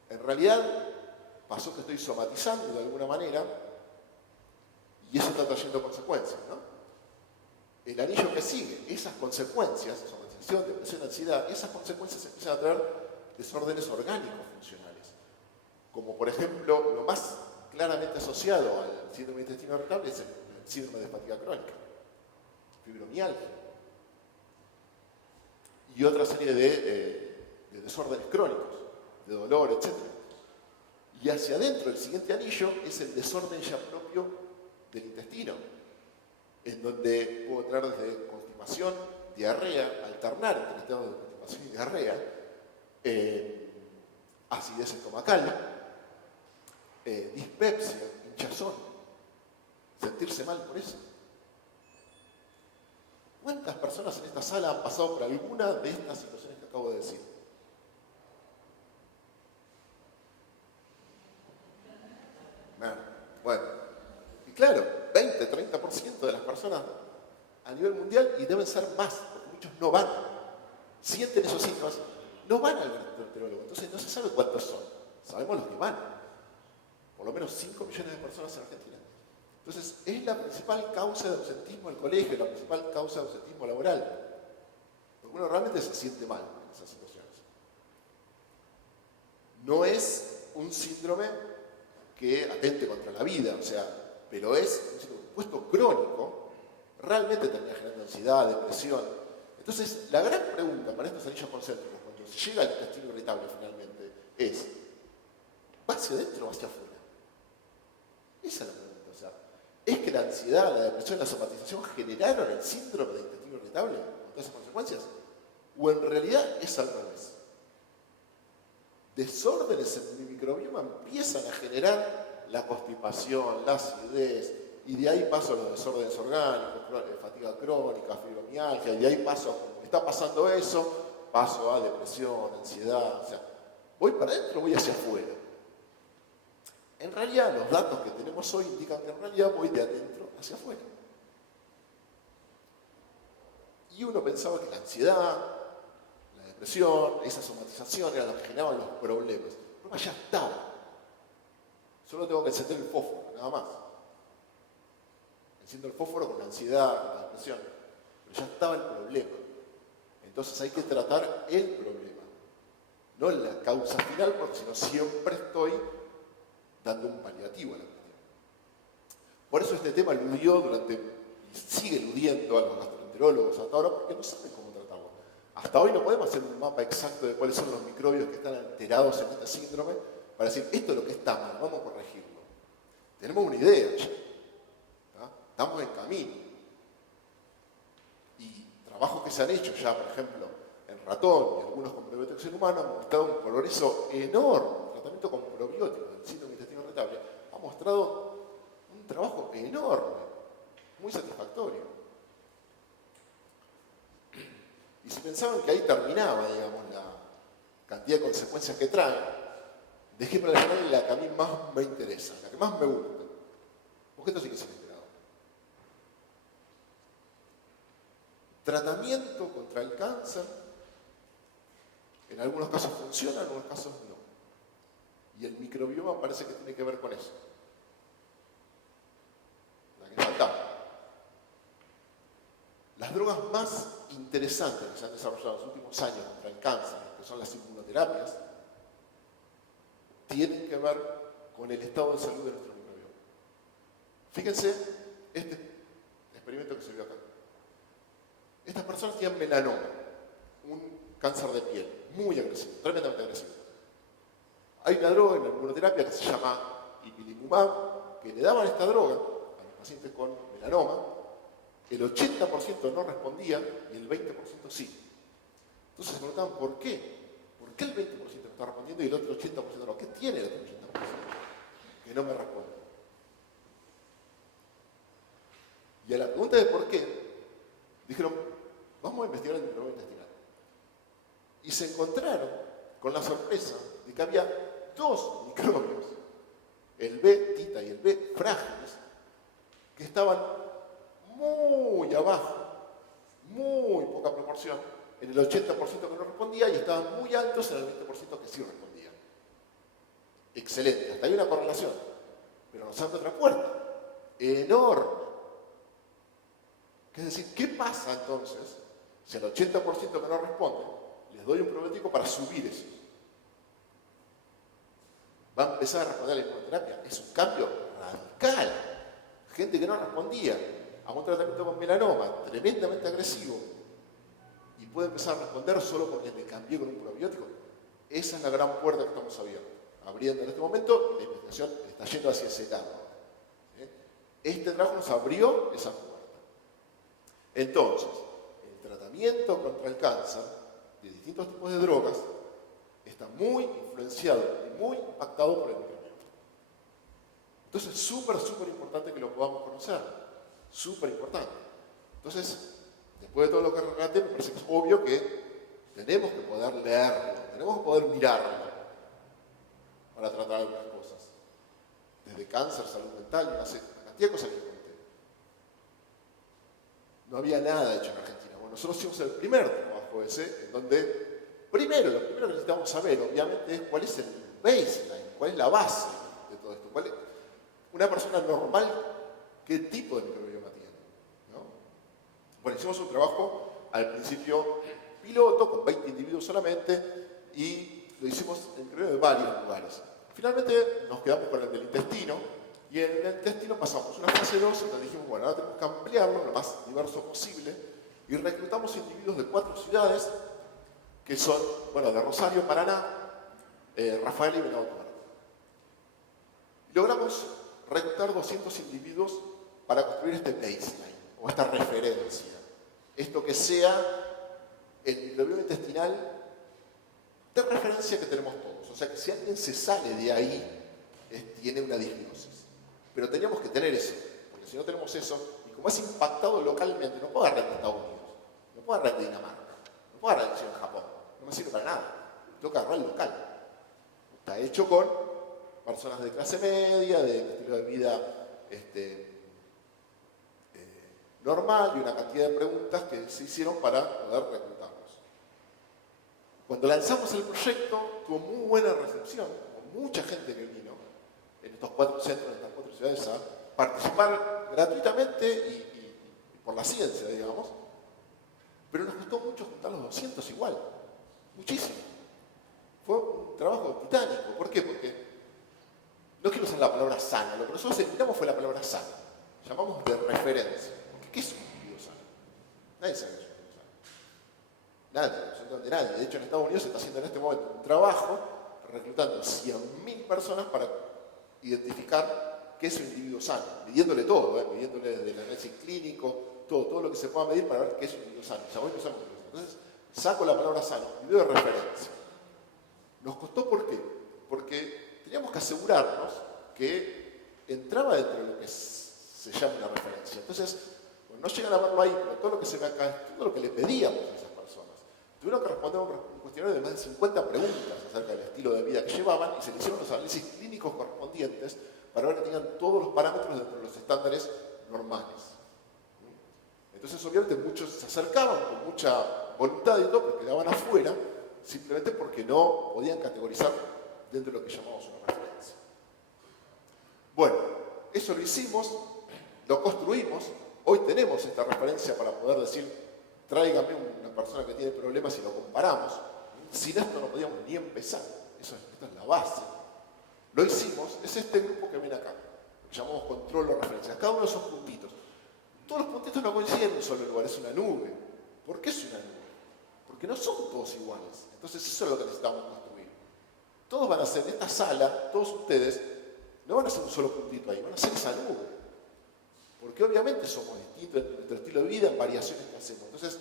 En realidad, pasó que estoy somatizando de alguna manera y eso está trayendo consecuencias, ¿no? El anillo que sigue, esas consecuencias, somatización, depresión, ansiedad, esas consecuencias empiezan a traer desórdenes orgánicos funcionales, como por ejemplo, lo más claramente asociado al síndrome de intestino irritable es el síndrome de fatiga crónica, fibromialgia y otra serie de desórdenes crónicos, de dolor, etc. Y hacia adentro, el siguiente anillo es el desorden ya propio del intestino, en donde puedo traer desde constipación, diarrea, alternar entre estados de constipación y diarrea, acidez estomacal, dispepsia, hinchazón, sentirse mal por eso. ¿Cuántas personas en esta sala han pasado por alguna de estas situaciones que acabo de decir? Bueno, y claro, 20-30% de las personas a nivel mundial, y deben ser más, porque muchos no van, sienten esos síntomas, no van al gastroenterólogo. Entonces no se sabe cuántos son, sabemos los que van, por lo menos 5 millones de personas en Argentina. Entonces es la principal causa de ausentismo del colegio, la principal causa de ausentismo laboral, porque uno realmente se siente mal en esas situaciones. No es un síndrome que atente contra la vida, o sea, pero es un síndrome puesto crónico, realmente termina generando ansiedad, depresión. Entonces, la gran pregunta para estos anillos concéntricos, cuando se llega al intestino irritable finalmente, es, ¿va hacia adentro o hacia afuera? Esa es la pregunta, o sea, ¿es que la ansiedad, la depresión, la somatización generaron el síndrome de intestino irritable con todas esas consecuencias? ¿O en realidad es al revés? Desórdenes en mi microbioma empiezan a generar la constipación, la acidez, y de ahí paso a los desórdenes orgánicos, fatiga crónica, fibromialgia, y de ahí paso, como está pasando eso, paso a depresión, ansiedad, o sea, ¿voy para adentro o voy hacia afuera? En realidad, los datos que tenemos hoy indican que en realidad voy de adentro hacia afuera. Y uno pensaba que la ansiedad, la depresión, esa somatización era lo que generaban los problemas. El problema ya estaba. Solo tengo que encender el fósforo, nada más. Enciendo el fósforo con la ansiedad, la depresión. Pero ya estaba el problema. Entonces hay que tratar el problema. No la causa final, porque si no siempre estoy dando un paliativo a la cuestión. Por eso este tema eludió y sigue eludiendo a los gastroenterólogos hasta ahora, porque no saben cómo tratarlo. Hasta hoy no podemos hacer un mapa exacto de cuáles son los microbios que están alterados en este síndrome para decir, esto es lo que está mal, vamos a corregirlo. Tenemos una idea ya. Estamos en camino. Y trabajos que se han hecho ya, por ejemplo, en ratón y algunos con probióticos en humano han mostrado un progreso enorme. El tratamiento con probióticos del síndrome de intestino irritable ha mostrado un trabajo enorme, muy satisfactorio. Y si pensaban que ahí terminaba, digamos, la cantidad de consecuencias que trae, dejé para el final la que a mí más me interesa, la que más me gusta. Porque esto sí que es inesperado. Tratamiento contra el cáncer, en algunos casos funciona, en algunos casos no. Y el microbioma parece que tiene que ver con eso. La que faltaba. Las drogas más interesantes que se han desarrollado en los últimos años contra el cáncer, que son las inmunoterapias, tienen que ver con el estado de salud de nuestro microbioma. Fíjense este experimento que se vio acá. Estas personas tienen melanoma, un cáncer de piel muy agresivo, tremendamente agresivo. Hay una droga en la inmunoterapia que se llama ipilimumab, que le daban esta droga a los pacientes con melanoma, el 80% no respondía y el 20% sí. Entonces se preguntaban, ¿por qué? ¿Por qué el 20% no está respondiendo y el otro 80% no? ¿Qué tiene el otro 80% que no me responde? Y a la pregunta de por qué, dijeron, vamos a investigar el microbioma intestinal. Y se encontraron con la sorpresa de que había dos microbios, el B tita y el B frágiles, que estaban muy abajo, muy poca proporción, en el 80% que no respondía y estaban muy altos en el 20% que sí respondía. Excelente, hasta ahí una correlación. Pero nos abre otra puerta, enorme. Es decir, ¿qué pasa entonces si al 80% que no responde les doy un probiótico para subir eso? Va a empezar a responder a la inmunoterapia. Es un cambio radical. Gente que no respondía a un tratamiento con melanoma tremendamente agresivo y puede empezar a responder solo porque le cambié con un probiótico. Esa es la gran puerta que estamos abriendo en este momento. La investigación está yendo hacia ese lado. Este trabajo nos abrió esa puerta. Entonces, el tratamiento contra el cáncer de distintos tipos de drogas está muy influenciado y muy impactado por el microbioma. Entonces, súper importante que lo podamos conocer. Súper importante. Entonces, después de todo lo que relaté, me parece que es obvio que tenemos que poder leerlo, tenemos que poder mirarlo para tratar algunas cosas. Desde cáncer, salud mental, una cantidad de cosas que conté. No había nada hecho en Argentina. Bueno, nosotros hicimos el primer trabajo ese, en donde lo primero que necesitamos saber, obviamente, es cuál es el baseline, cuál es la base de todo esto. ¿Cuál es una persona normal, qué tipo de microbioma tiene? ¿No? Bueno, hicimos un trabajo al principio piloto, con 20 individuos solamente, y lo hicimos en microbioma de varios lugares. Finalmente nos quedamos con el del intestino, y en el intestino pasamos una fase 2, donde dijimos, bueno, ahora tenemos que ampliarlo lo más diverso posible, y reclutamos individuos de 4 ciudades, que son, bueno, de Rosario, Paraná, Rafael y Venado Tuerto. Logramos reclutar 200 individuos para construir este baseline, o esta referencia. Esto que sea el microbioma intestinal de referencia que tenemos todos. O sea, que si alguien se sale de ahí, tiene una disbiosis. Pero teníamos que tener eso, porque si no tenemos eso, y como es impactado localmente, no puedo agarrar en Estados Unidos, no puedo agarrar en Dinamarca, no puedo agarrar en Japón, no me sirve para nada. Tengo que agarrar el local. Está hecho con personas de clase media, de estilo de vida normal, y una cantidad de preguntas que se hicieron para poder reclutarlos. Cuando lanzamos el proyecto, tuvo muy buena recepción, con mucha gente que vino en estos 4 centros, en estas 4 ciudades, a participar gratuitamente y por la ciencia, digamos. Pero nos costó mucho juntar los 200 igual, muchísimo. Fue un trabajo titánico. ¿Por qué? Porque no quiero usar la palabra sano, lo que nosotros eliminamos fue la palabra sano. Llamamos de referencia. ¿Qué es un individuo sano? Nadie sabe qué es un individuo sano. Nadie, absolutamente nadie. De hecho, en Estados Unidos se está haciendo en este momento un trabajo reclutando 100.000 personas para identificar qué es un individuo sano, midiéndole todo, midiéndole desde el análisis clínico, todo lo que se pueda medir para ver qué es un individuo sano. O sea, hoy no sabemos qué es. Entonces, saco la palabra sano, individuo de referencia. Nos costó, ¿por qué? Porque teníamos que asegurarnos que entraba dentro de lo que se llama una referencia. Entonces, bueno, no llegan a verlo ahí, pero todo lo que se ve acá es todo lo que le pedíamos a esas personas. Tuvieron que responder un cuestionario de más de 50 preguntas acerca del estilo de vida que llevaban y se le hicieron los análisis clínicos correspondientes para ver que tenían todos los parámetros dentro de los estándares normales. Entonces, obviamente, muchos se acercaban con mucha voluntad y todo, pero quedaban afuera, simplemente porque no podían categorizar dentro de lo que llamamos una referencia. Bueno, eso lo hicimos, lo construimos, hoy tenemos esta referencia para poder decir, tráigame una persona que tiene problemas y lo comparamos. Sin esto no podíamos ni empezar, esto es la base. Lo hicimos, es este grupo que ven acá. llamamos control o referencia. Cada uno de esos puntitos. Todos los puntitos no coinciden en un solo lugar, es una nube. ¿Por qué es una nube? Porque no son todos iguales. Entonces eso es lo que necesitamos construir. Todos van a ser, en esta sala, todos ustedes, no van a ser un solo puntito ahí, van a ser esa nube. Porque obviamente somos distintos en nuestro estilo de vida, en variaciones que hacemos. Entonces,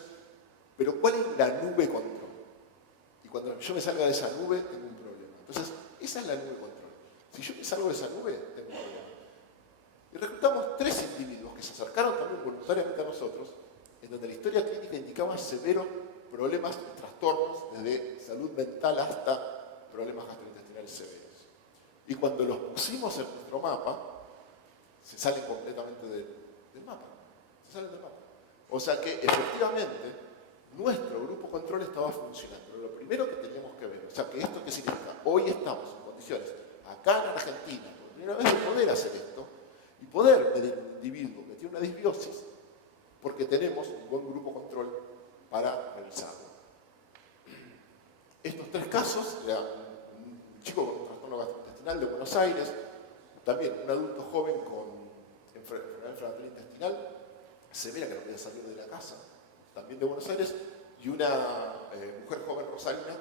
pero ¿cuál es la nube control? Y cuando yo me salga de esa nube, tengo un problema. Entonces, esa es la nube control. Si yo me salgo de esa nube, tengo un problema. Y reclutamos 3 individuos que se acercaron también voluntariamente a nosotros, en donde la historia clínica indicaba severos problemas, trastornos, desde salud mental hasta problemas gastrointestinales severos. Y cuando los pusimos en nuestro mapa, se salen completamente del mapa. Se salen del mapa. O sea que efectivamente nuestro grupo control estaba funcionando. Pero lo primero que teníamos que ver, o sea que esto qué significa, hoy estamos en condiciones, acá en Argentina, por primera vez de poder hacer esto, y poder ver un individuo que tiene una disbiosis, porque tenemos un buen grupo control para revisarlo. Estos 3 casos, era un chico con un trastorno gastrointestinal de Buenos Aires, también un adulto joven con enfermedad inflamatoria intestinal severa que no podía salir de la casa, también de Buenos Aires, y una mujer joven rosarina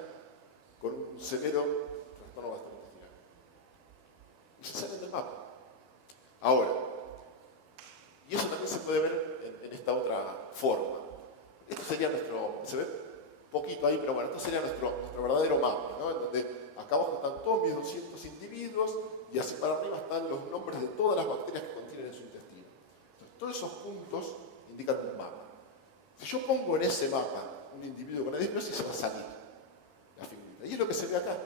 con un severo trastorno gastrointestinal. Y se salen del mapa. Ahora, y eso también se puede ver en esta otra forma. Esto sería nuestro, se ve poquito ahí, pero bueno, esto sería nuestro verdadero mapa, ¿no? En donde acá abajo están todos mis 200 individuos y así para arriba están los nombres de todas las bacterias que contienen en su intestino. Entonces, todos esos puntos indican un mapa. Si yo pongo en ese mapa un individuo con la disbiosis, se va a salir la figurita. Y es lo que se ve acá.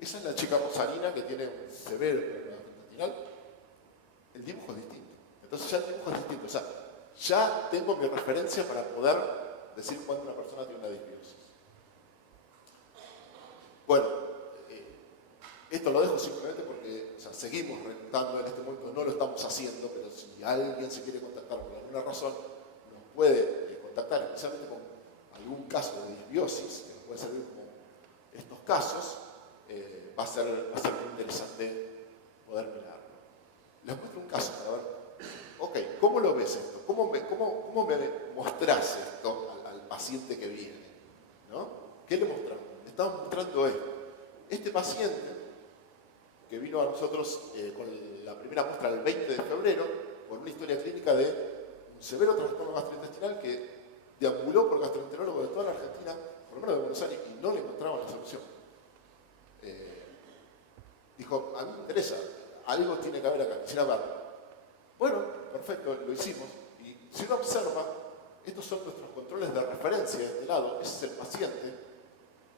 Esa es la chica rosarina que tiene un severo problema intestinal. El dibujo es distinto. Entonces ya el dibujo es distinto. O sea, ya tengo mi referencia para poder decir cuándo una persona tiene una disbiosis. Bueno, esto lo dejo simplemente porque o sea, seguimos reclutando en este momento, no lo estamos haciendo, pero si alguien se quiere contactar por alguna razón, nos puede contactar, especialmente con algún caso de disbiosis, que nos puede servir como estos casos, va a ser muy interesante poder mirarlo. Les muestro un caso para ver, ok, ¿cómo lo ves esto? ¿Cómo me mostrás esto al paciente que viene? ¿No? ¿Qué le mostramos? Le estamos mostrando esto. Este paciente, que vino a nosotros con la primera muestra el 20 de febrero, con una historia clínica de un severo trastorno gastrointestinal que deambuló por gastroenterólogos de toda la Argentina, por lo menos de Buenos Aires, y no le encontraban la solución. Dijo, a mí me interesa, algo tiene que haber acá, quisiera verlo. Bueno, perfecto, lo hicimos. Y si uno observa, estos son nuestros controles de referencia de este lado, ese es el paciente.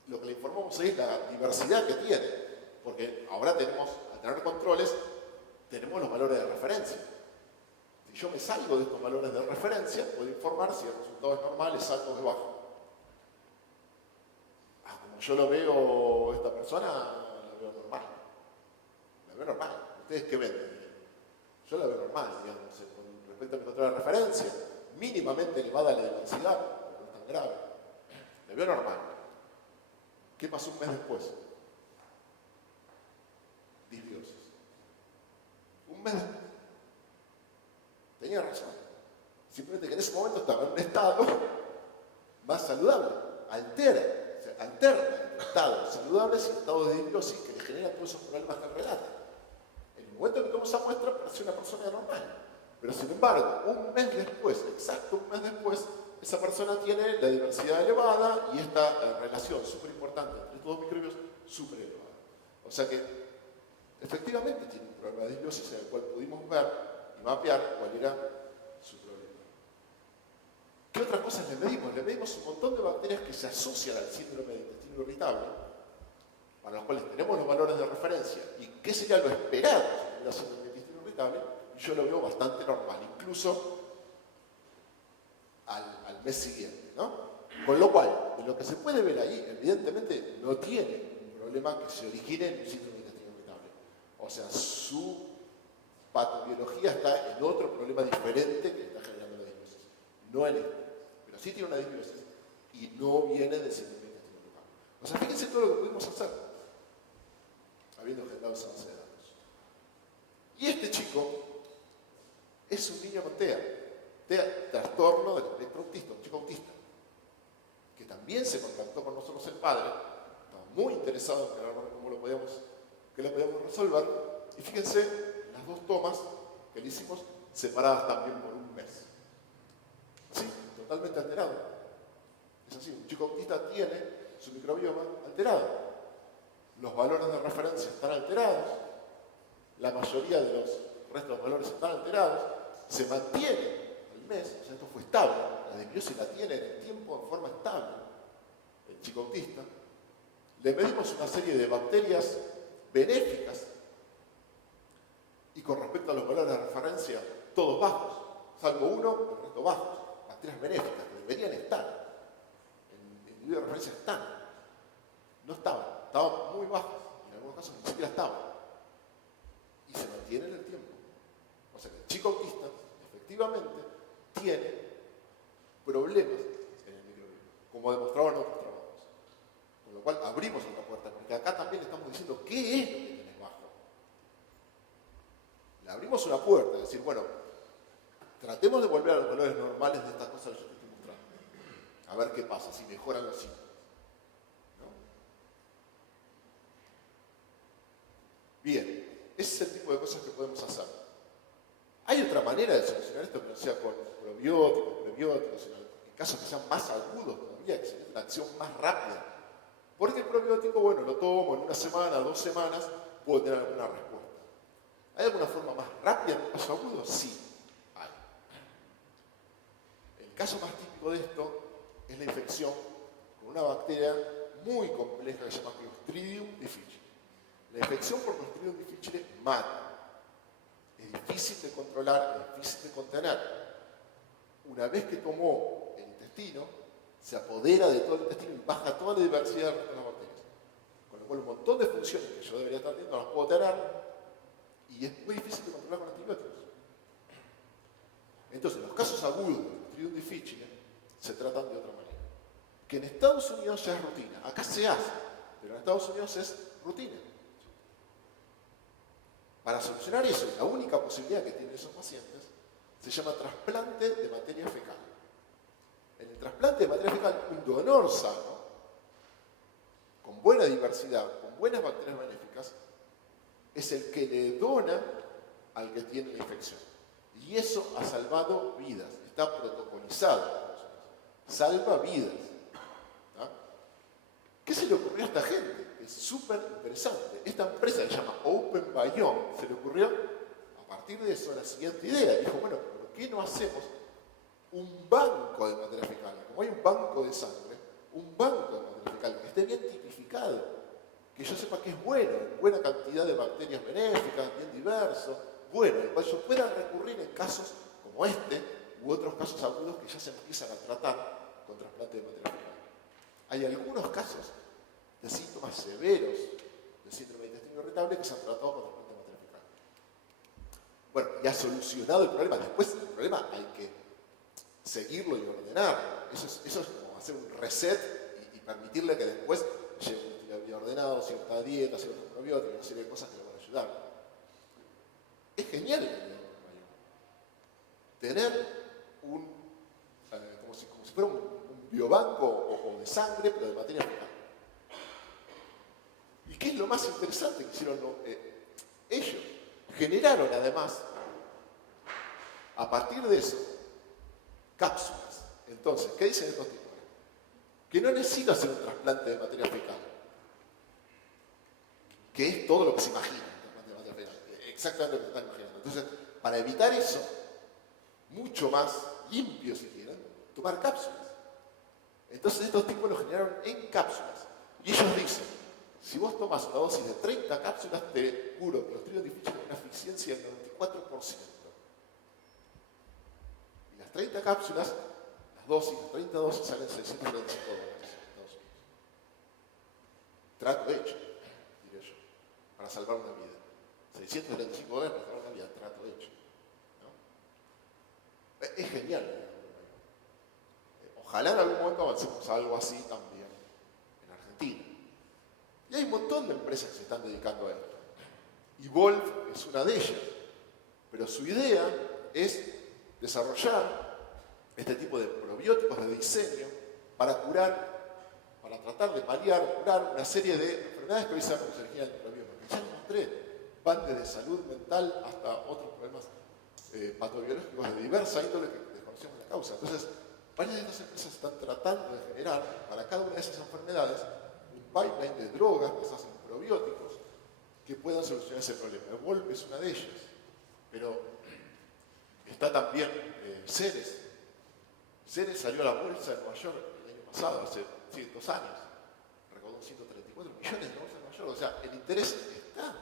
Lo que le informamos ahí es la diversidad que tiene, porque ahora tenemos, al tener controles, tenemos los valores de referencia. Si yo me salgo de estos valores de referencia, puedo informar si el resultado es normal, es alto o es bajo. Como yo lo veo, esta persona, la veo normal. La veo normal. ¿Ustedes qué ven? Yo la veo normal, digamos, con respecto a mi control de referencia, mínimamente elevada la densidad, pero no es tan grave. La veo normal. ¿Qué pasó un mes después? Disbiosis. Un mes después. Tenía razón. Simplemente que en ese momento estaba en un estado más saludable. Alterna entre estados saludables y estados de disbiosis que le generan todos esos problemas que relata. En el momento que tomamos esa muestra, parecía una persona normal. Pero sin embargo, un mes después, exacto un mes después, esa persona tiene la diversidad elevada y esta relación súper importante entre estos dos microbios súper elevada. O sea que, efectivamente, tiene un problema de disbiosis en el cual pudimos ver y mapear cuál era su problema. ¿Qué otras cosas le medimos? Le medimos un montón de bacterias que se asocian al síndrome de intestino irritable, para los cuales tenemos los valores de referencia. ¿Y qué sería lo esperado en la síndrome de intestino irritable? Y yo lo veo bastante normal, incluso al mes siguiente, ¿no? Con lo cual, de lo que se puede ver ahí, evidentemente no tiene un problema que se origine en un síndrome de intestino irritable. O sea, su patobiología está en otro problema diferente que está generando la disbiosis. No en este, pero sí tiene una disbiosis y no viene del síndrome de intestino irritable. O sea, fíjense todo lo que pudimos hacer habiendo generado esa base de datos. Y este chico padre, estaba muy interesado en cómo lo podíamos resolver, y fíjense las dos tomas que le hicimos separadas también por un mes. Sí, totalmente alterado. Es así, un chico autista tiene su microbioma alterado. Los valores de referencia están alterados, la mayoría de los restos de valores están alterados, se mantiene al mes, o sea, esto fue estable, la desbiosis la tiene en el tiempo en forma estable, el chico autista. Le medimos una serie de bacterias benéficas y con respecto a los valores de referencia, todos bajos, salvo uno, el resto bajos, bacterias benéficas que deberían estar. En el individuo de referencia están, no estaban muy bajas, en algunos casos ni siquiera estaban. Y se mantiene en el tiempo. O sea que el chico autista efectivamente tiene problemas en el microbioma, como demostraban otros trabajos. Con lo cual abrimos otra puerta, porque acá también estamos diciendo qué es lo que tenés bajo. Le abrimos una puerta, es decir, bueno, tratemos de volver a los valores normales de estas cosas que yo te estoy mostrando. A ver qué pasa, si mejoran los síntomas. ¿No? Bien. Ese es el tipo de cosas que podemos hacer. Hay otra manera de solucionar esto que no sea con probióticos, prebióticos, sino en casos que sean más agudos todavía, que sea una acción más rápida. Porque el probiótico, bueno, lo tomo en una semana, 2 semanas, puedo tener alguna respuesta. ¿Hay alguna forma más rápida en un caso agudo? Sí, hay. El caso más típico de esto es la infección con una bacteria muy compleja que se llama Clostridium difficile. La infección por Clostridium difficile mata. Es difícil de controlar, es difícil de contener. Una vez que tomó el intestino, se apodera de todo el intestino y baja toda la diversidad de las bacterias. Con lo cual un montón de funciones que yo debería estar teniendo no las puedo tener y es muy difícil de controlar con antibióticos. Entonces, los casos agudos de Clostridium difficile se tratan de otra manera. Que en Estados Unidos ya es rutina. Acá se hace, pero en Estados Unidos es rutina. Para solucionar eso, la única posibilidad que tienen esos pacientes se llama trasplante de materia fecal. En el trasplante de materia fecal, un donor sano, con buena diversidad, con buenas bacterias benéficas, es el que le dona al que tiene la infección. Y eso ha salvado vidas, está protocolizado. Salva vidas. ¿Ah? ¿Qué se le ocurrió a esta gente? Es súper interesante. Esta empresa que se llama Open Biome se le ocurrió, a partir de eso, la siguiente idea. Dijo, bueno, ¿por qué no hacemos un banco de materia fecal? Como hay un banco de sangre, un banco de materia fecal que esté bien tipificado, que yo sepa que es bueno, en buena cantidad de bacterias benéficas, bien diverso, bueno, el cual yo pueda recurrir en casos como este u otros casos agudos que ya se empiezan a tratar con trasplante de materia fecal. Hay algunos casos de síntomas severos de síndrome de intestino irritable que se han tratado con trasplante de materia fecal. Bueno, y ha solucionado el problema. Después el problema hay que seguirlo y ordenarlo. Eso es como hacer un reset y permitirle que después lleve un estilo de vida ordenado, cierta dieta, ciertos probióticos, una serie de cosas que le van a ayudar. Es genial el video tener como si fuera un biobanco o de sangre, pero de materia fecal. ¿Y qué es lo más interesante que hicieron ellos? Generaron además, a partir de eso, cápsulas. Entonces, ¿qué dicen estos tipos? Que no necesito hacer un trasplante de materia fecal, que es todo lo que se imagina, un trasplante de materia fecal, exactamente lo que se están imaginando. Entonces, para evitar eso, mucho más limpio si quieren, tomar cápsulas. Entonces estos tipos lo generaron en cápsulas. Y ellos dicen, si vos tomas una dosis de 30 cápsulas, te juro que Clostridium difficile tiene una eficiencia del 94%. Y las 30 cápsulas, las 30 dosis salen $635 en Estados Unidos. Trato hecho, diría yo, para salvar una vida. $635 para salvar una vida, trato hecho. ¿No? Es genial. Ojalá en algún momento avancemos a algo así también en Argentina. Y hay un montón de empresas que se están dedicando a esto. Y Wolf es una de ellas. Pero su idea es desarrollar este tipo de probióticos de diseño para curar, para tratar de paliar, curar una serie de enfermedades que hoy sabemos que se originan en el microbioma. Ya les mostré, van desde salud mental hasta otros problemas patobiológicos de diversa índole que desconocemos la causa. Entonces, varias de estas empresas están tratando de generar para cada una de esas enfermedades un pipeline de drogas basadas en probióticos que puedan solucionar ese problema. El Volp es una de ellas, pero está también Ceres. Ceres salió a la bolsa de Nueva York el año pasado, hace 2 años. Recaudó 134 millones de dólares en Nueva York. O sea, el interés está.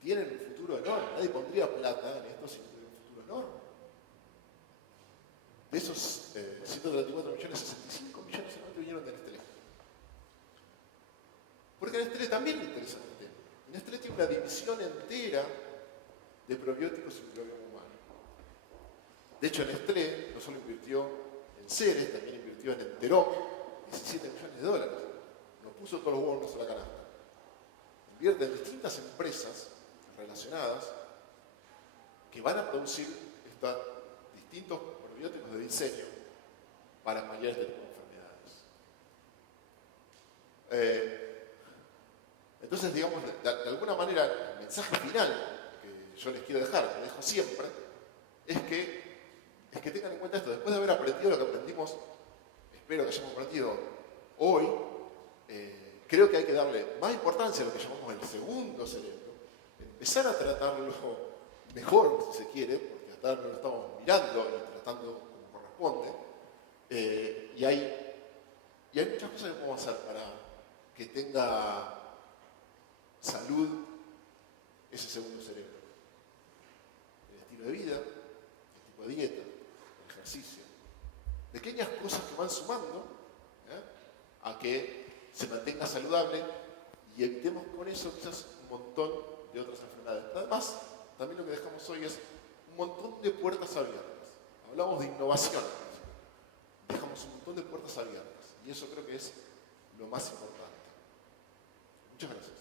Tienen un futuro enorme. Nadie pondría plata en esto si no tuviera un futuro enorme. De esos 134 millones, 65 millones solamente vinieron de Nestlé. Porque a Nestlé también le interesa el tema. Nestlé tiene una división entera de probióticos y microbioma humano. De hecho, Nestlé no solo invirtió en Ceres, también invirtió en Enterom, 17 millones de dólares. No puso todos los huevos en una sola canasta. Invierte en distintas empresas relacionadas que van a producir estos distintos probióticos de diseño para paliar este tipo de enfermedades. Entonces, digamos, de alguna manera, el mensaje final que yo les quiero dejar, que dejo siempre, es que tengan en cuenta esto. Después de haber aprendido lo que aprendimos, espero que hayamos aprendido hoy, creo que hay que darle más importancia a lo que llamamos el segundo cerebro, empezar a tratarlo mejor, si se quiere, porque hasta ahora no lo estamos mirando y tratando como corresponde, y hay muchas cosas que podemos hacer para que tenga salud ese segundo cerebro. El estilo de vida, el tipo de dieta, el ejercicio. Pequeñas cosas que van sumando a que se mantenga saludable y evitemos con eso quizás un montón de otras enfermedades. Además, también lo que dejamos hoy es un montón de puertas abiertas. Hablamos de innovación. Dejamos un montón de puertas abiertas. Y eso creo que es lo más importante. Muchas gracias.